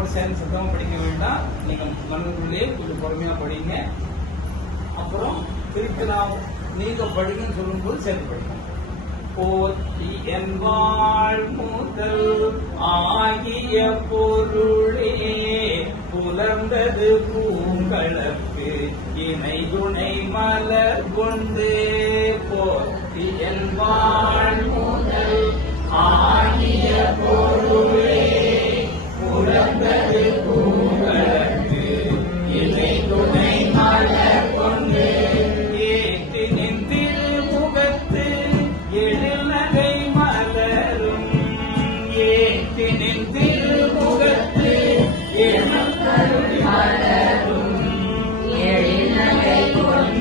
என்னோட சேர்ந்து சத்தமா படிக்க வேண்டாம். நீங்க மனதுக்குள்ளேயே கொஞ்சம் பொறுமையா படிங்க. அப்புறம் திருப்பி நான் நீங்க படிங்கன்னு சொல்லும்போது சேர்த்து படிங்க. போற்றி என்பாள் முதல் ஆகிய பொருளே புலர்ந்தது பூங்கலப்பு இணை துணை மலர் கொண்டு. போற்றி என்பாள் முதல் ஆகிய பொருளே புலர்ந்தது பூங்கலப்பு இணை துணை மலர் கொண்டு. ஏற்றி நின்று முகத்து எழில்நகை மலரும் ஏற்றி நின்று முகத்து எழில்நகை மலரும் எழில்நகை கொண்டு